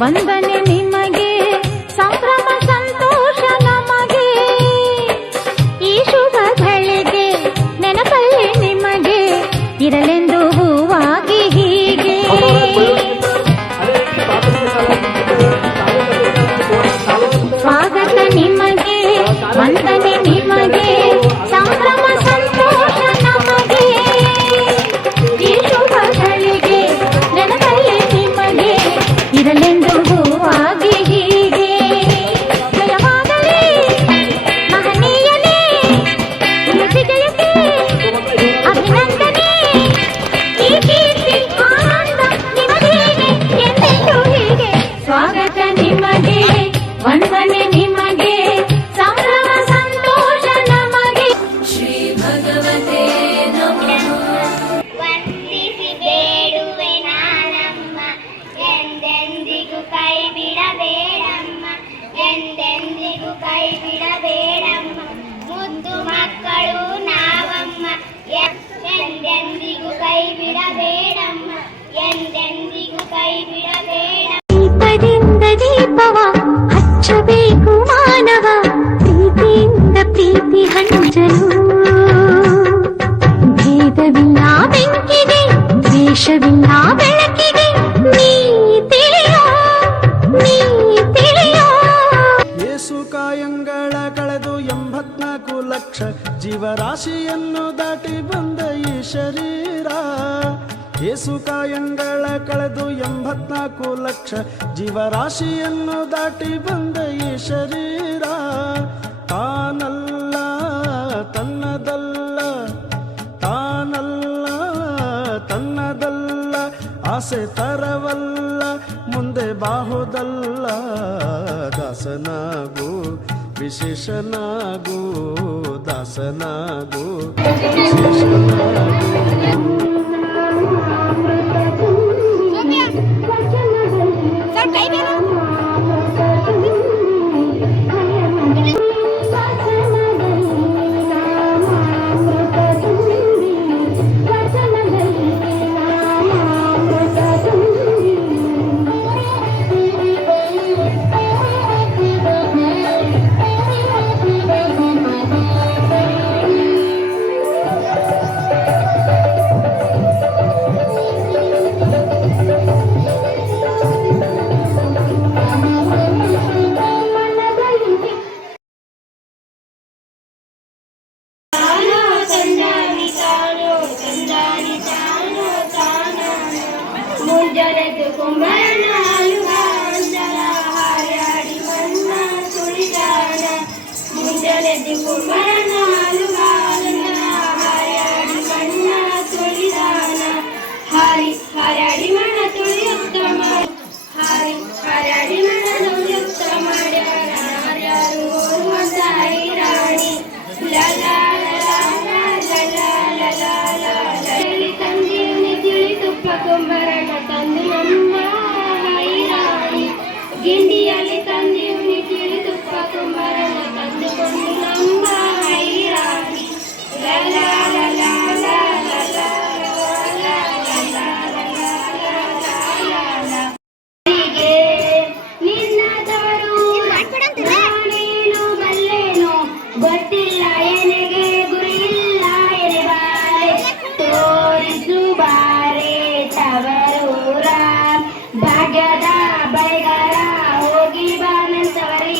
ವಂದನೆ ನಿಮಗೆ, ಸಂಭ್ರಮ ಸಂತೋಷ ನಮಗೆ. ಈ ಶುಭ ಗಳಿಗೆ ನೆನಪಲ್ಲಿ ನಿಮಗೆ ಇರಲೆಂದು ಹೂವಾಗಿ ಹೀಗೆ. ಸ್ವಾಗತ ನಿಮಗೆ, ವಂದನೆ ನಿಮಗೆ, ಸಂಭ್ರಮ ಸಂತೋಷ ನಮಗೆ. ಈ ಶುಭ ಗಳಿಗೆ ನೆನಪಲ್ಲಿ ನಿಮಗೆ ಇರಲೆಂದು ಹೂವಾಗಿ ಹೀಗೆ. ಜಯವಾಗಲಿ ಮಹನೀಯನೇ, ವಿಜಯಕ್ಕೆ ಅಭಿನಂದನೆ. ಈ ಕೀರ್ತಿ ಆನಂದ ನಿಮಗೇನೆ ಎಂದೆಂದೂ ಹೀಗೆ. ಸ್ವಾಗತ ನಿಮಗೆ, ವಂದನೆ ನಿಮಗೆ, ಸಂಭ್ರಮ ಸಂತೋಷ ನಮಗೆ. ಶ್ರೀ ಭಗವತೆ ನಮಃ. ವಂದಿಸಿ ಬೇಡುವೆ ನಾನಮ್ಮ, ಎಂದೆಂದಿಗೂ ಕೈ ಬಿಡಬೇಡಮ್ಮ, ಎಂದೆಂದಿಗೂ ಕೈ ಬಿಡಬೇಡಮ್ಮ. ಮುದ್ದು ಮಕ್ಕಳು ನಾವಮ್ಮ, ಎಂದೆಂದಿಗೂ ಕೈ ಬಿಡಬೇಡಮ್ಮ, ಎಂದೆಂದಿಗೂ ಕೈ ಬಿಡಬೇಡ. ದೀಪದಿಂದ ದೀಪವ ಹಚ್ಚಬೇಕು ಮಾನವ, ಪ್ರೀತಿಯಿಂದ ಪ್ರೀತಿ ಹಂಚಲು. ಭೇದವಿಲ್ಲ ಬೆಂಕಿಗೆ, ದ್ವೇಷವಿಲ್ಲ ಬೆಳಕಿಗೆ, ನೀ ತಿಳಿಯೋ, ನೀ ತಿಳಿಯೋ. ಯೇಸು ಕಾಯಂಗಳ ಕಳೆದು 84 ಲಕ್ಷ ಜೀವರಾಶಿಯನ್ನು ದಾಟಿ ಬಂದ ಈ ಶರೀರ. ಯೇಸು ಕಾಯಂಗಳ ಕಳೆದು 84 ಲಕ್ಷ ಜೀವರಾಶಿಯನ್ನು ದಾಟಿ ಬಂದ ಈ ಶರೀರ. ತಾನಲ್ಲ ತನ್ನದಲ್ಲ, ತಾನಲ್ಲ ತನ್ನದಲ್ಲ, ಆಸೆ ತರವಲ್ಲ, ಮುಂದೆ ಬಾಹುದಲ್ಲ. ದಾಸನಾಗು ವಿಶೇಷನಾಗು, ದಾಸನಾಗು ವಿಶೇಷನಾಗು. ಮುಂಜಾನೆದ್ದು ಕುಂಬರನ ಹಾಲುಗಾಂದರ ಹಾರಾಡಿ ಮನ್ನ ತುಳಿದಾನ. ಮುಂಜಾನೆದ್ದು ಕುಂಬರನ ಹಾಲುಗಾಂದರ ಹಾರಾಡಿ ಮನ್ನ ತುಳಿದಾನ. ಹಾರಾಡಿ ಮಣ್ಣ ತುಳಿಯುತ್ತ ಮಾಡಿ, ಹಾರಾಡಿ ಮಣ್ಣ ತುಳಿಯುತ್ತ ಮಾಡ್ಯಾರ ಯಾರು ಓದುವಂತ ಹೈರಾಣಿ. ಲಲಾ ತಂದೀವನಿ ತಿಳಿ ತುಪ್ಪ ಕುಂಬರನ ತಂದು ನಮ್ಮ ಹೈರಾಣಿ. ಗಿಂಡಿಯಲ್ಲಿ ತಂದೀವನಿ ತಿಳಿ ತುಪ್ಪ ಕುಂಬರನ ತಂದುಕೊಂಡು ನಮ್ಮ ಹೈರಾಣಿ. ಲಲಾ ಲಲಾ ಲಲಾ ನಿನ್ನದವರು ನಾನೇನು ಬಲ್ಲೇನು ಗೊತ್ತಿಲ್ಲ ಎನೆಗೆ, ಗುರಿಯಿಲ್ಲ ಎನೆಬಾರೆ. ತೋರಿಸು ಬಾರೆ ತವರೂರ, ಭಾಗ್ಯದ ಬೈಗರ ಹೋಗಿ ಬಾನಂತವರಿ.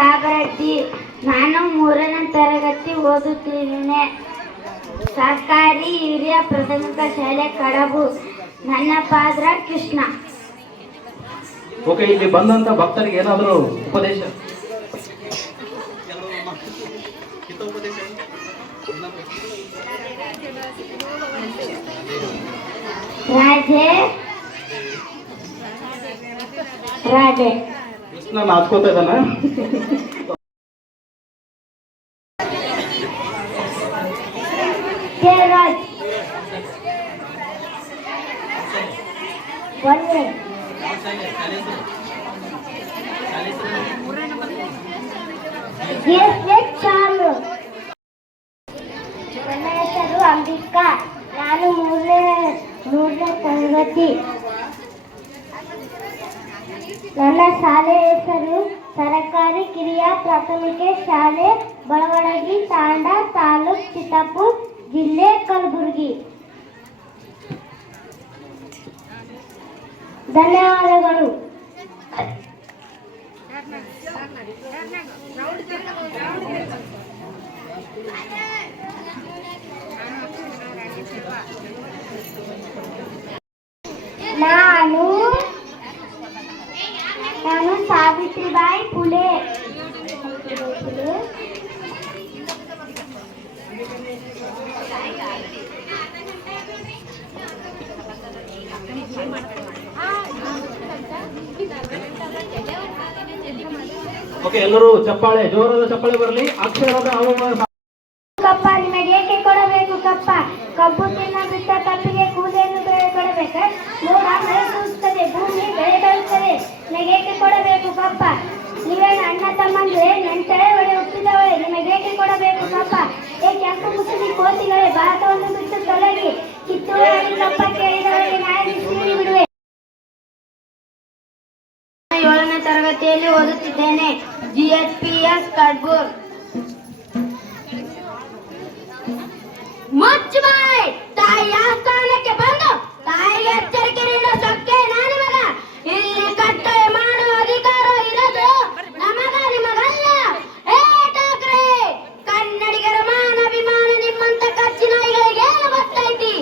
ಕಾಬರಡ್ಡಿ. ನಾನು 3ನೇ ತರಗತಿ ಓದುತ್ತಿದ್ದೇನೆ. ಸರ್ಕಾರಿ ಹಿರಿಯ ಪ್ರಾಥಮಿಕ ಶಾಲೆ ಕಡಬು. ನನ್ನ ಪಾತ್ರ ಕೃಷ್ಣ. ಓಕೆ, ಇಲ್ಲಿ ಬಂದಂತ ಭಕ್ತರಿಗೆ ಏನಾದರೂ ಉಪದೇಶ? ರಾಜೆ ಕೃಷ್ಣ ನಾಚ್ಕೋತಾ ಇದ್ದಾನ? ಜಯರಾಜ್ ಒಂದೇ ಚಾಲು. ನನ್ನ ಹೆಸರು ಅಂಬಿಕಾ. ನಾನು ಮೂರನೇ ತರಗತಿ. ನನ್ನ ಶಾಲೆ ಹೆಸರು ಸರ್ಕಾರಿ ಕಿರಿಯ ಪ್ರಾಥಮಿಕ ಶಾಲೆ ಬಳವಡಗಿ, ತಾಂಡ, ತಾಲೂಕು ಚಿತ್ತಾಪುರ, ಜಿಲ್ಲೆ ಕಲಬುರಗಿ. ಧನ್ಯವಾದಗಳು. ನಾನು ಸಾವಿತ್ರಿಬಾಯಿ ಫುಲೆ. ಓಕೆ, ಎಲ್ಲರೂ ಚಪ್ಪಾಳೆ, ಜೋರಾದ ಚಪ್ಪಾಳೆ ಬರಲಿ. ಅಕ್ಷರದ ಅವಮಾನ. ಕಪ್ಪ ನಿಮಗೆ ಏಕೆ ಕೊಡಬೇಕು ಕಪ್ಪ? ಕಬ್ಬು ತಿನ್ನ ಬಿಟ್ಟ ಕಪ್ಪಿಗೆ ಕೂದಲೆಯನ್ನು ಕೊಡಬೇಕ? ಮೋಡ ಮಳೆ ಸುರಿಸುತ್ತದೆ, ಭೂಮಿ ಬೆಳೆ ಬೆಳೆಯುತ್ತದೆ, ನಿಮಗೇಕೆ ಕೊಡಬೇಕು ಕಪ್ಪ? ನೀವೇನು ಅಣ್ಣ ತಮ್ಮಂದ್ರೆ ನೆಂಟಳೆ ಒಡೆ ಹುಟ್ಟಿದವಳೆ, ನಿಮಗೇಕೆ ಕೊಡಬೇಕು ಕಪ್ಪ? ಏ ಕೆಂಪು ಮುಸುಳಿ ಕೋತಿಗಳೇ, ಭಾರತವನ್ನು ಬಿಟ್ಟು ತೊಲಗಿ, ಕಿತ್ತೂರು ಕಪ್ಪ ಕೇಳಿದವರಿಗೆ ನಾನು ಸೀರಿ ಬಿಡುವೆ. 7ನೇ ತರಗತಿಯಲ್ಲಿ ಓದುತ್ತಿದ್ದೇನೆ. GHPS ಕಡ್ಬೂರ್. ಮುಚ್ಚಬಾಯ್, ತಾಯಿಯ ಸ್ಥಾನಕ್ಕೆ ಬಂದು ತಾಯಿಗೆ ಎಚ್ಚರಿಕೆ ನೀಡೋ ಸೊಕ್ಕೆ ನಾನು ಮಗ. ಇಲ್ಲಿ ಕಟ್ಟಳೆ ಮಾಡುವ ಅಧಿಕಾರ ಇರೋದು ನಮಗ, ನಿಮಗಲ್ಲ. ಏ ಠಾಕ್ರೆ, ಕನ್ನಡಿಗರ ಮಾನಭಿಮಾನ ನಿಮ್ಮಂತ ಕಚ್ಚಿನಾಯಿಗಳಿಗೆ ಗೊತ್ತೈತಿ.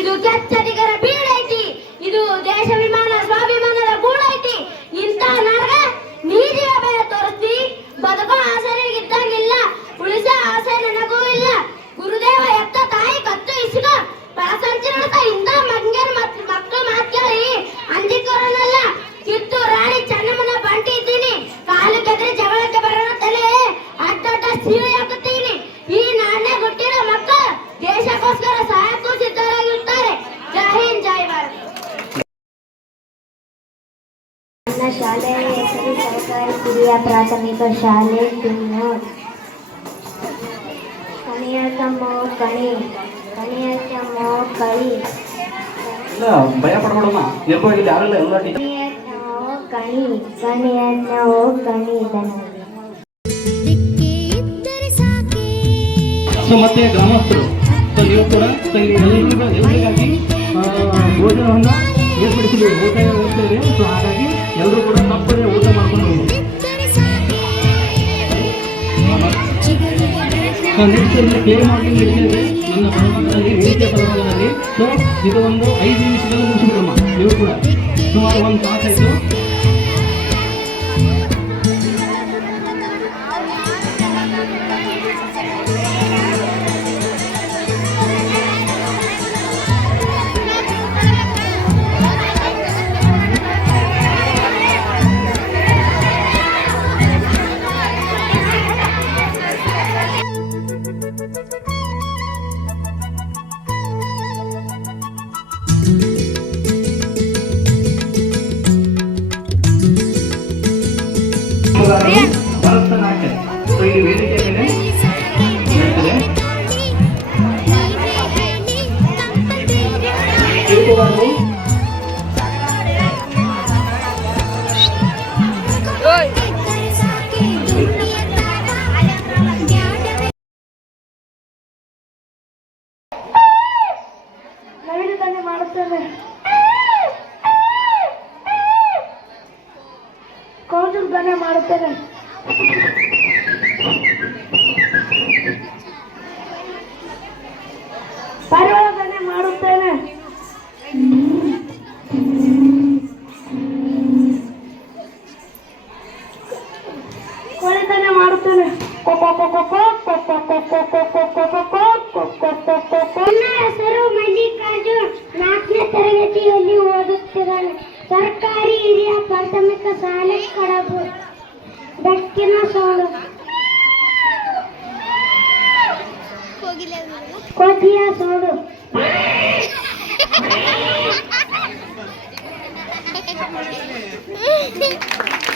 ಇದು ಕೆಚ್ಚದಿಗರ ಬೀಳೈತಿ. ಇದು ದೇಶಾಭಿಮಾನ ಸ್ವಾಭಿಮಾನದ ಗೂಡೈತಿ. ಇಂಥ ನರಗ ನೀರಿಯ ಬೆಲೆ ತೋರಿಸ್ತಿ. ಬದುಕೋ ಆಸೆ ನಿನಗಿದ್ದಂಗಿಲ್ಲ, ಉಳಿಸೋ ಆಸೆ ನನಗೂ ಇಲ್ಲ. ಗುರುದೇವ ಎತ್ತ ತಾಯಿ ಕತ್ತು ಇಸುಗ ಪರಸಂಚರಣದ ಇಂದ ಮಂಗೇರ್ ಮಕ್ಕಳು ಮಾತ್ ಕೇಳಿ ಅಂಜಿಕೋರನಲ್ಲ. ಕಿತ್ತೂರು ರಾಣಿ ಚೆನ್ನಮ್ಮನ ಬಂಟಿ ಇದ್ದೀನಿ. ಕಾಲು ಕೆದರಿ ಜಗಳಕ್ಕೆ ಬರೋಣ ತಲೆ ಅಡ್ಡಡ್ಡ ಸೀರೆ ಹಾಕುತ್ತೀನಿ. ಈ ನಾಣ್ಯ ಹುಟ್ಟಿರೋ ಮಕ್ಕಳು ದೇಶಕ್ಕೋಸ್ಕರ ಸಹಾಯಕ್ಕೂ ಸಿದ್ಧರಾಗಿರ್ತಾರೆ. ಜೈ ಹಿಂದ್, ಜೈ ಭಾರತ್. ನನ್ನ ಶಾಲೆಯ ಹೆಸರು ಸರ್ಕಾರಿ ಕಿರಿಯ ಪ್ರಾಥಮಿಕ ಶಾಲೆ ತಿನ್ನೂರ್. ಕಣಿಯತಮ್ಮೋ ಕಣಿ, ಕಣಿಯತಮ್ಮೋ ಕಳಿ. ಇಲ್ಲ, ಭಯ ಪಡ್ಬೇಡಮ್ಮ. ಎಲ್ರೂ ಇಲ್ಲಿ ಯಾರಿಲ್ಲ, ಎಲ್ಲ ಟೀಚರ್. ಕಣಿ, ಕಣಿಯನ್ನೋ ಕಣಿ. ಸೊ ಮತ್ತೆ ಗ್ರಾಮಸ್ಥರು, ಸೊ ನೀವು ಕೂಡ ಎಲ್ಲರಿಗಾಗಿ ಭೋಜನವನ್ನು ಏರ್ಪಡಿಸಿದ್ದೀವಿ. ಊಟ ವ್ಯವಸ್ಥೆ ಇದೆ. ಸೊ ಹಾಗಾಗಿ ಎಲ್ಲರೂ ಕೂಡ ತಪ್ಪದೆ ಊಟ ಮಾಡ್ಕೊಂಡು ಹೋಗಿ. ನೆಕ್ಸ್ಟ್ ಪ್ಲೇ ಮಾಡಲಿಂಗ್ ನಡೀತಿದೆ ನನ್ನ ಬಲಭಾಗದಲ್ಲಿ, ವೇದಿಕೆ ಬಲಭಾಗದಲ್ಲಿ. ಸೊ ಇದು ಒಂದು 5 ನಿಮಿಷದಲ್ಲಿ ಮುಗಿಸ್ಬಿಡಮ್ಮ. ನೀವು ಕೂಡ ಸುಮಾರು 1 ತಾಸಾಯಿತು. ಭರತನಾಟ್ಯ. ಸೊ ಈ ವೇದಿಕೆ ಮೇಲೆ ನಡೀತಿದೆ. ತಿರುಪುಗಾರರು ನವಿಲುಗನ್ನೆ ಮಾಡುತ್ತೇನೆ. ಕೌಜುಲ್ಗನ್ನೆ ಮಾಡುತ್ತೇನೆ. ಪರಿವರ್ತನೆ ಮಾಡುತ್ತೇನೆ. ಕೊಳೆತನೆ ಮಾಡುತ್ತೇನೆ. ನನ್ನ ಹೆಸರು ಮಲ್ಲಿಕಾರ್ಜುನ್, 4ನೇ ತರಗತಿಯಲ್ಲಿ ಓದುತ್ತಿದ್ದಾನೆ. ಸರ್ಕಾರಿ ಹಿರಿಯ ಪ್ರಾಥಮಿಕ ಶಾಲೆ ಕಡಬು. ಬೆಕ್ಕಿನ ಸೋಳು, ಕೋತಿಯ ಸೋಡು,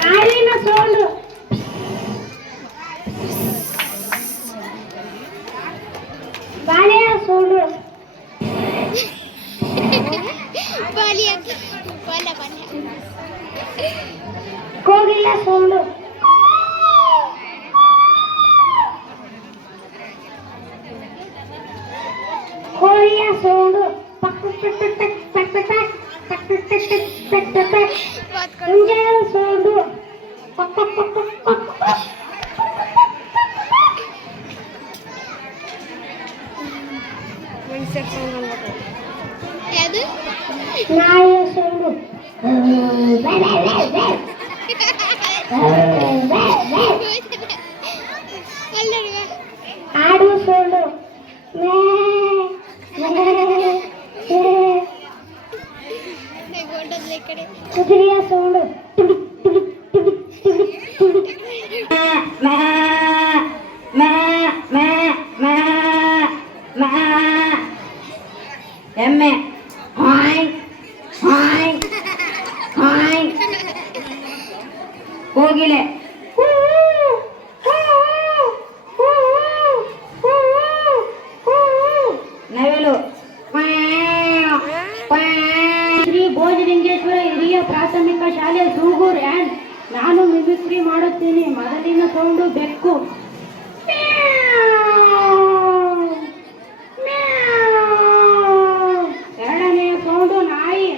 ಕಾಲಿನ ಸೋಡು, ಬಾಳೆಯ ಸೋಡು, ಕೋಗಿಲ ಸೋಡು, ಕೋಳಿಯ ಸೋಡು, ಮುಂಜಾನೆ ಸೋಡು, ನಾಯಿಯ ಸೋಡು, ಆಡು ಸೋಡು, ಕುದುರೆಯ ಸೋಡು, ಎಮ್ಮೆ ಹಾಯ್ ಹಾಯ್ ಹಾಯ್, ಕೋಗಿಲೆ ನವಿಲು, ಶ್ರೀ ಭೋಜಲಿಂಗೇಶ್ವರ ಹಿರಿಯ ಪ್ರಾಥಮಿಕ ಶಾಲೆ ಸೂಗೂರ್ ಆ್ಯಂಡ್ ನಾನು ಮಿಮಿಕ್ರಿ ಮಾಡುತ್ತೇನೆ. ಮೊದಲಿನ ಸೌಂಡು ಬೆಕ್ಕು, ಎರಡನೆಯ ಸೌಂಡು ನಾಯಿ,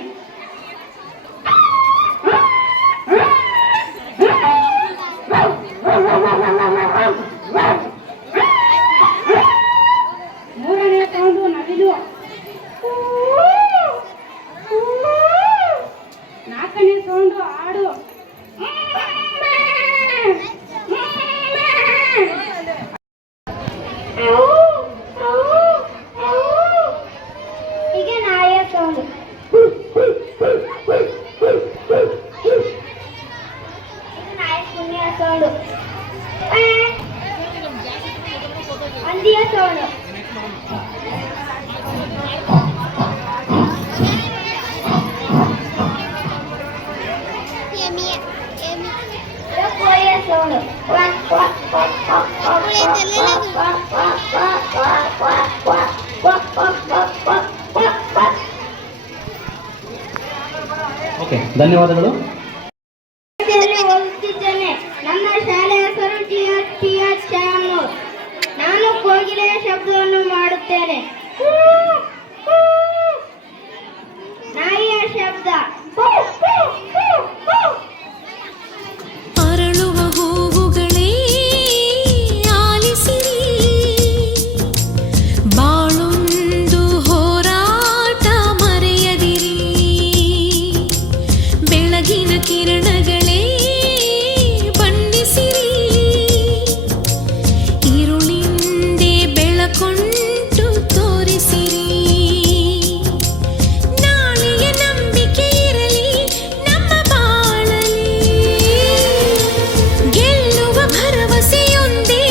ಮೂರನೆಯ ಸೌಂಡು ನವಿಲು, ನಾಲ್ಕನೇ ಸೌಂಡು ಆಡು, ಈಗ ನಾಯಿಯ ಸೌಂಡು, ನಾಯಿ ಪುಣ್ಯ ಸೌಂಡು, ಹಂದಿಯ ಸೌಂಡು, ಕೋಳಿಯ ಸೌಂಡು, ಓಕೆ, ಧನ್ಯವಾದಗಳು. ಓದುತ್ತಿದ್ದೇನೆ. ನನ್ನ ಶಾಲೆಯ ಹೆಸರು ಟಿ.ಎಚ್. ಶ್ಯಾಮನೂರ್. ನಾನು ಕೋಗಿಲೆಯ ಶಬ್ದವನ್ನು ಮಾಡುತ್ತೇನೆ. ನಾಯಿಯ ಶಬ್ದ, ಅರಳುವ ಹೂವುಗಳೇ ಆಲಿಸಿರಿ, ಬಾಳೊಂದು ಹೋರಾಟ ಮರೆಯದಿರಿ, ಬೆಳಗಿನ ಕಿರಣಗಳೇ ಬಣ್ಣಿಸಿರಿ, ഇരുളിಂದೆ ಬೆಳಕೊಂಟು ತೋರಿಸಿರಿ, ನಾಳೆಯ ನಂಬಿಕೆ ಇರಲಿ ನಮ್ಮ ಬಾಳಲಿ, ಗೆಲ್ಲುವ ಭರವಸೆಯೊಂದೇ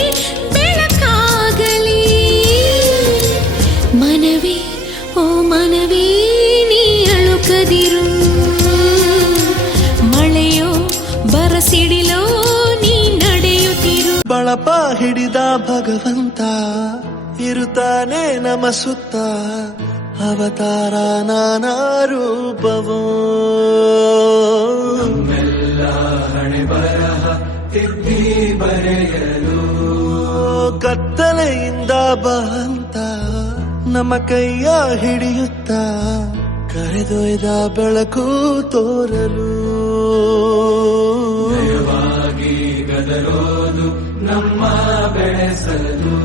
ಬೆಳಕಾಗಲಿ, ಮನವೇ ಓ ಮನವೇ ನೀ ಅಳುಕದಿರು, ಮಳೆಯೋ ಬರಸಿಡಿಲೋ ನೀ ನಡೆಯುತ್ತಿರು. ಬಳಪ ಹಿಡಿದ ಭಗವಂತ ಇರುತ್ತಾನೆ ನಮ ಸುತ್ತ, ಅವತಾರ ನಾನಾ ರೂಪವೋ, ಹಣೆ ಬರಹ ತಿದ್ದಿ ಬರೆಯಲು, ಕತ್ತಲೆಯಿಂದ ಬಂತ ನಮ್ಮ ಕೈಯ ಹಿಡಿಯುತ್ತ, ಕರೆದೊಯ್ದ ಬೆಳಕು ತೋರಲು, ಗದರೋ ನಮ್ಮ ಬೆಳೆಸಲು